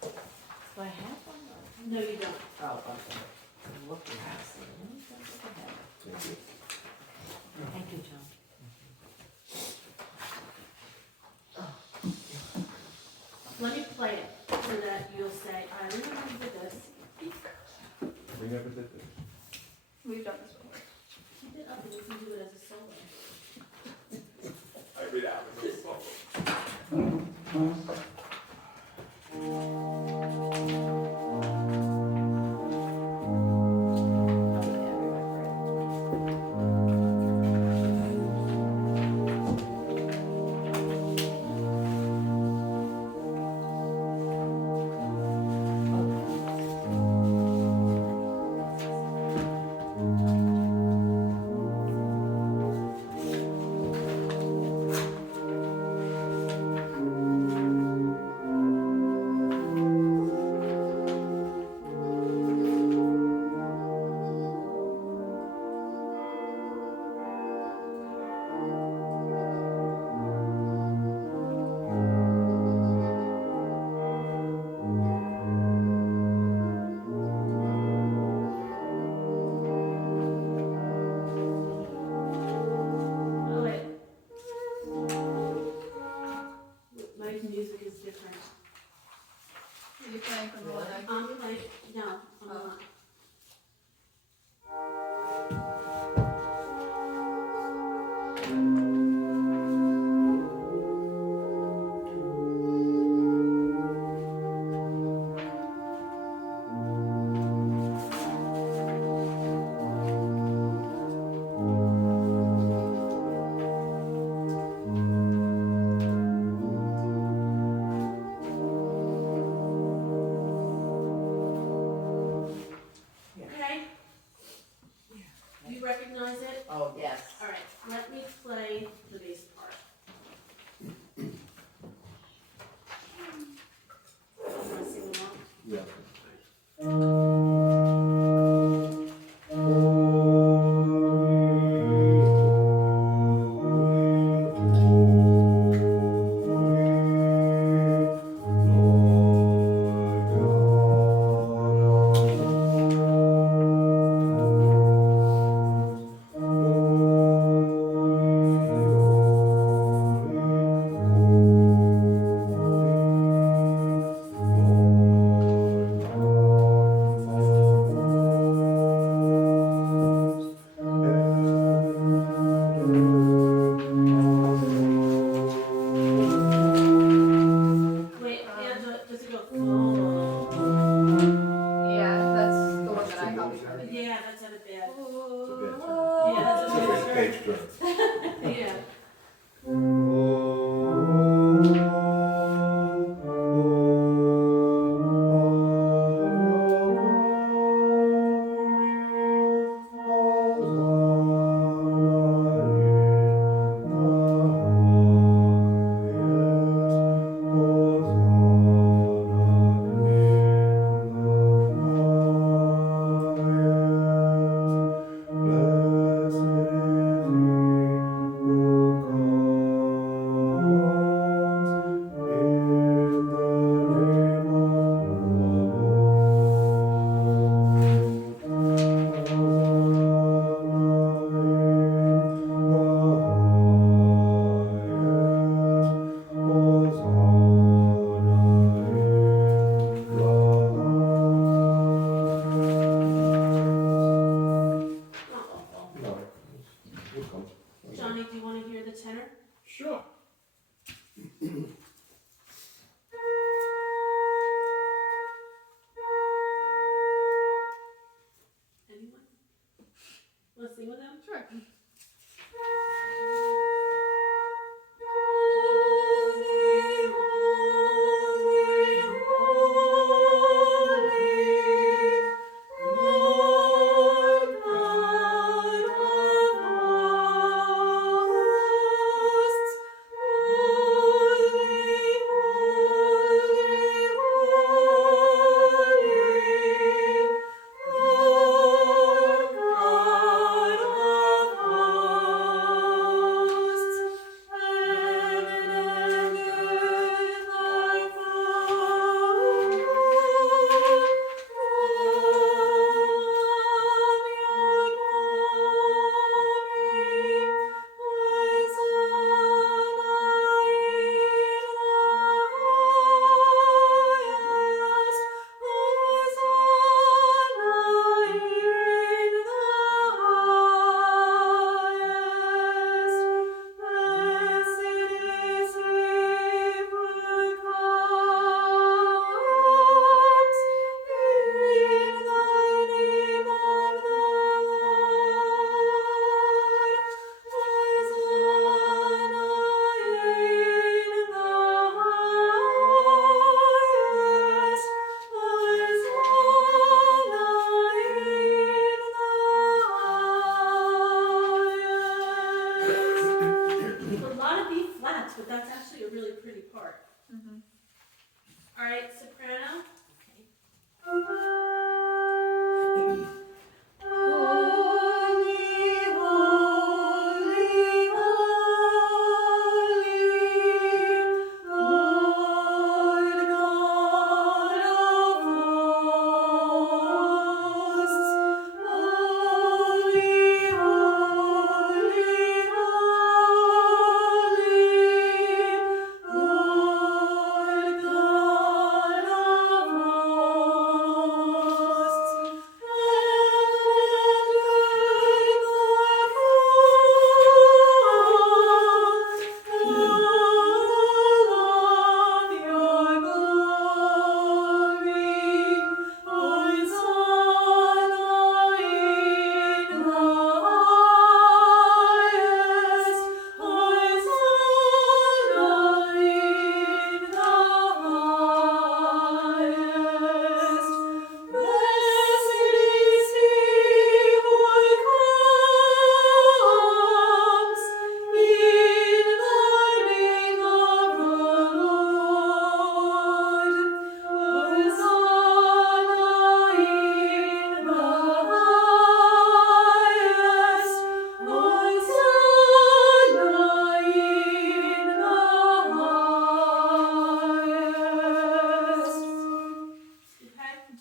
Do I have one? No, you don't. Oh, okay. I'm looking. Let me think if I have Thank you. Thank you, John. Let me play it so that you'll say, I remember we did this. We never did this. We've done this before. Keep it up and you can do it as a solo. I read out of this song. Oh, wait. My music is different. Are you playing from the one I I'm playing, no, I'm Oh. not. Okay? Do you recognize it? Oh, yes. All right, let me play the bass part. I'm gonna sing along. Yeah.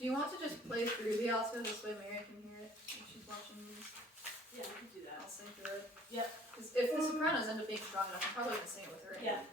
Do you want to just play through the alto this way Mary can hear it if she's watching these? Yeah, we can do I'll that. sing through it. Yep. Because if the sopranos end up being strong enough, I'm probably gonna sing it with her. Yeah.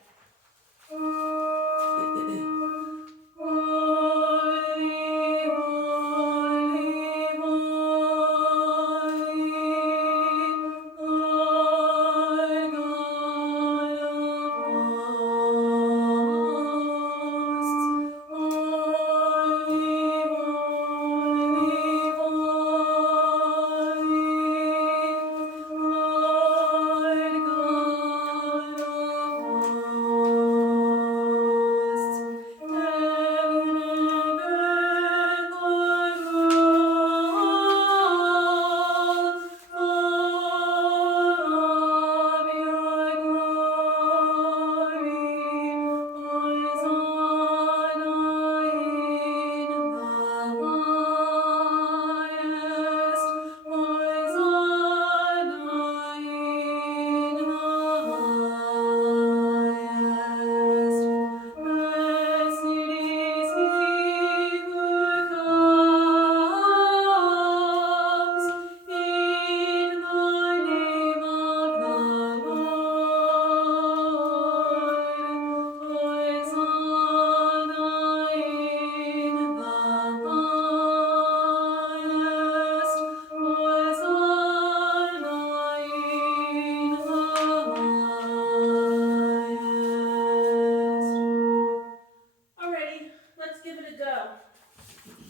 Alrighty, let's give it a go.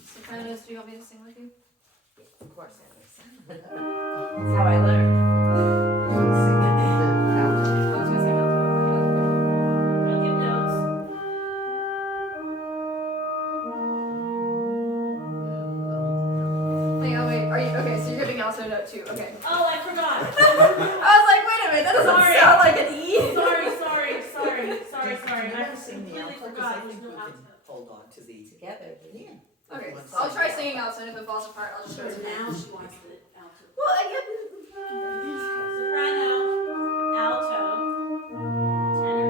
Sopranos, do you want me to sing with you? Of course, That's how I learned. Sing it with the alto. I was gonna sing alto. I'll give notes. Wait, oh wait, are you, okay, so you're giving alto note too, okay. Oh, I forgot. I was like, wait a minute, that doesn't Sorry. sound like an E. Sorry. Do you I wanna sing the completely alto? 'Cause forgot I there's think no we alto. can hold on to the, Together. yeah. Okay, Let's so I'll sing try the singing alto. alto, and if it falls apart, I'll just So go to now she wants the alto. Well, Soprano, alto, tenor.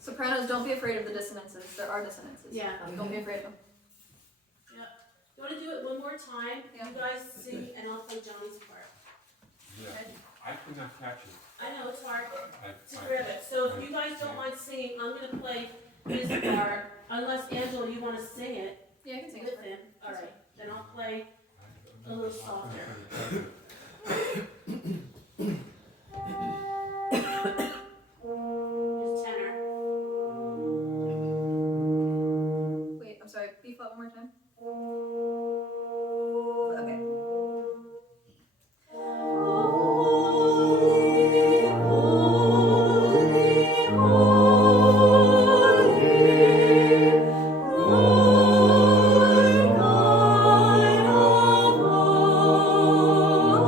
Sopranos, don't be afraid of the dissonances. There are dissonances. Yeah. Don't be afraid of them. You want to do it one more time? Yeah. You guys sing and I'll play Johnny's part. Yeah, I could not catch it. I know it's hard I, to grab it. So if you guys don't mind singing, I'm gonna play his part. Unless Angela, you want to sing it Yeah, I can sing with it. him. All right. Then I'll play a little softer. His tenor. Wait, I'm sorry. B flat one more time. Okay. Holy, holy, holy,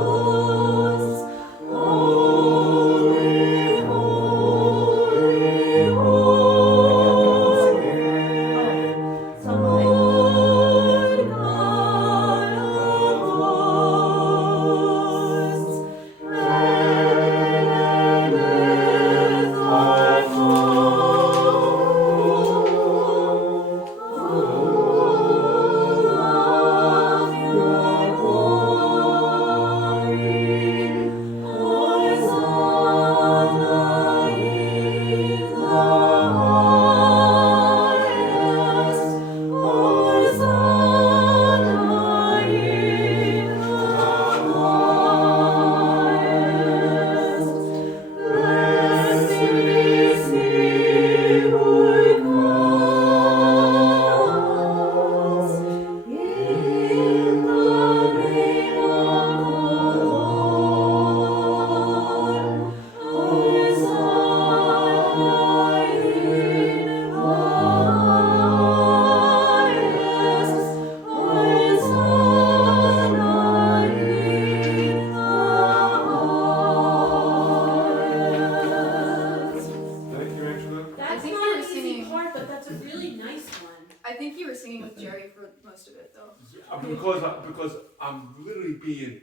because I'm literally being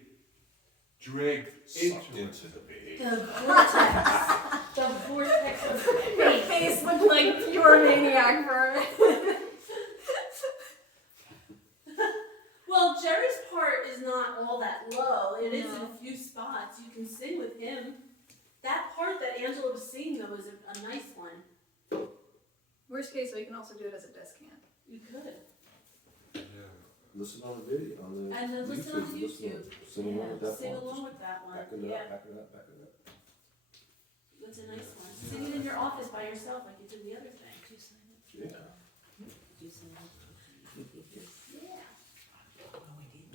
dragged Sucked into it. into the behavior. The vortex. The vortex of Your fate. face looked like pure maniac for a minute. Well, Jerry's part is not all that low. It is in No. a few spots. You can sing with him. That part that Angela was singing though is a nice one. Worst case, we can also do it as a descant. You could. Yeah. Listen on the video, on the And then listen on YouTube. Sing along with that Sing one. along Just with that one. back it Yeah, up, back it up, back it up. that's a nice one. Sing it in your office by yourself like you did the other thing. Yeah. Yeah.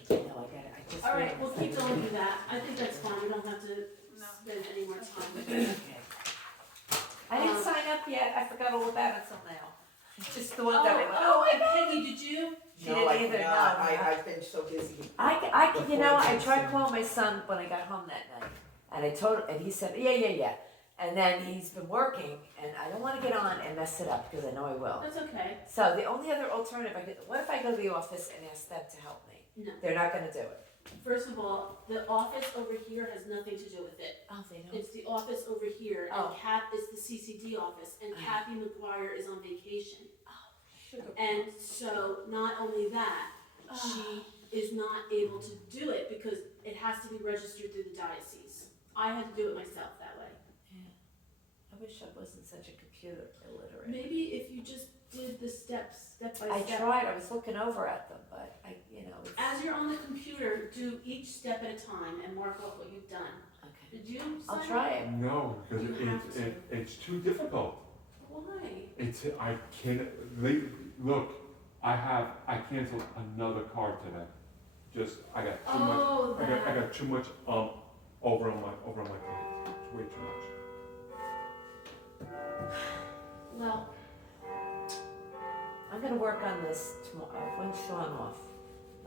No, I got it. I just. All right, we'll keep realized I going with that. I think that's fine. We don't have to No. spend any more time with it. didn't- Okay. I didn't sign up yet. I forgot all about it until now. Just the one that I went, Oh, and Peggy, did you? She didn't either, no. I've been so busy. You know, I tried calling my son when I got home that night, and I told him, and he said, yeah. And then he's been working, and I don't want to get on and mess it up, because I know I will. That's okay. So the only other alternative, what if I go to the office and ask them to help me? No. They're not gonna do it. First of all, the office over here has nothing to do with it. Oh, they don't? It's the office over here, and Oh. It's the CCD office, and Uh-huh. Kathy McGuire is on vacation. Sugar. And so, not only that, she is not able to do it because it has to be registered through the diocese. I had to do it myself that way. Yeah. I wish I wasn't such a computer illiterate. Maybe if you just did the step by I step. tried, I was looking over at them, but it's. As you're on the computer, do each step at a time and mark off what you've done. Okay. Did you I'll sign try up? it. No, because You have to. it's too difficult. Why? I can't, look, I canceled another card today. I got too much, Oh, I that. got too much, over on my plate. It's way too much. Well, I'm gonna work on this tomorrow, when Sean off.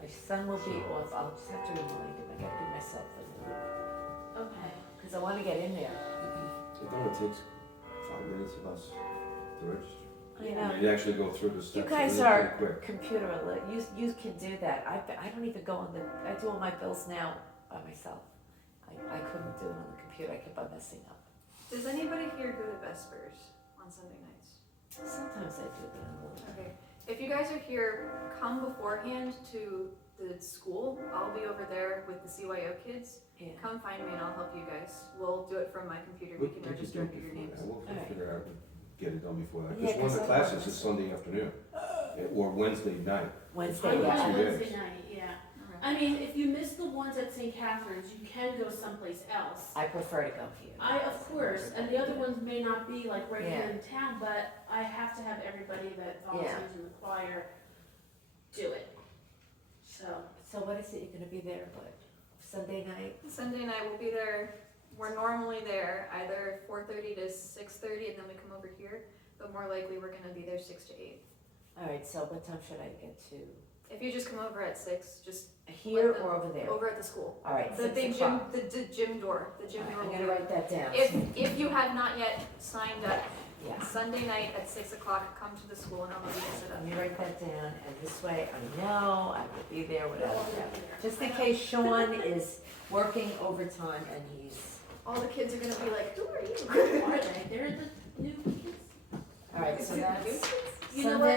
My son will be off, I'll just have to remind him, I gotta do myself a minute. okay. Cause I wanna get in there. It only takes 5 minutes of us to register. I know. And you actually go through the steps. You guys really are quick. computer illiterate, you can do that. I don't even go on I do all my bills now by myself. I couldn't do it on the computer, I kept on messing up. Does anybody here go to Vespers on Sunday nights? Sometimes I do, but I'm a little. Okay. If you guys are here, come beforehand to the school. I'll be over there with the CYO kids. Yeah. Come find me and I'll help you guys. We'll do it from my computer. We can register under your names. We'll Alright. figure out, get it done before that. Yeah, Because one of the 'cause I classes wanna- is Sunday afternoon, or Wednesday night. Wednesday, I'm yeah. on 2 Wednesday days. night, yeah. Okay. I mean, if you miss the ones at St. Catherine's, you can go someplace else. I prefer to go here. Of course, and the other ones may not be like right here Yeah. in town, but I have to have everybody that volunteers in the choir do it. So what is it, you're gonna be there, what, Sunday night? Sunday night we'll be there. We're normally there either 4:30 to 6:30 and then we come over here. But more likely we're gonna be there 6 to 8. Alright, so what time should I get to? If you just come over at 6, just Here them- or over there? over at the school. Alright, The 6 big o'clock. gym, the gym door. The gym Alright, door I'm will gonna be write that down. If you have not yet signed up, Yeah, Sunday night at 6 o'clock, come to the school and I'll help you set let up. me write that down, and this way I know I will be there, They're whatever. all there. Just in case Sean is working overtime and he's, All the kids are gonna be like, who are you? Are they? They're the new kids. alright, so that's You know Sunday. what?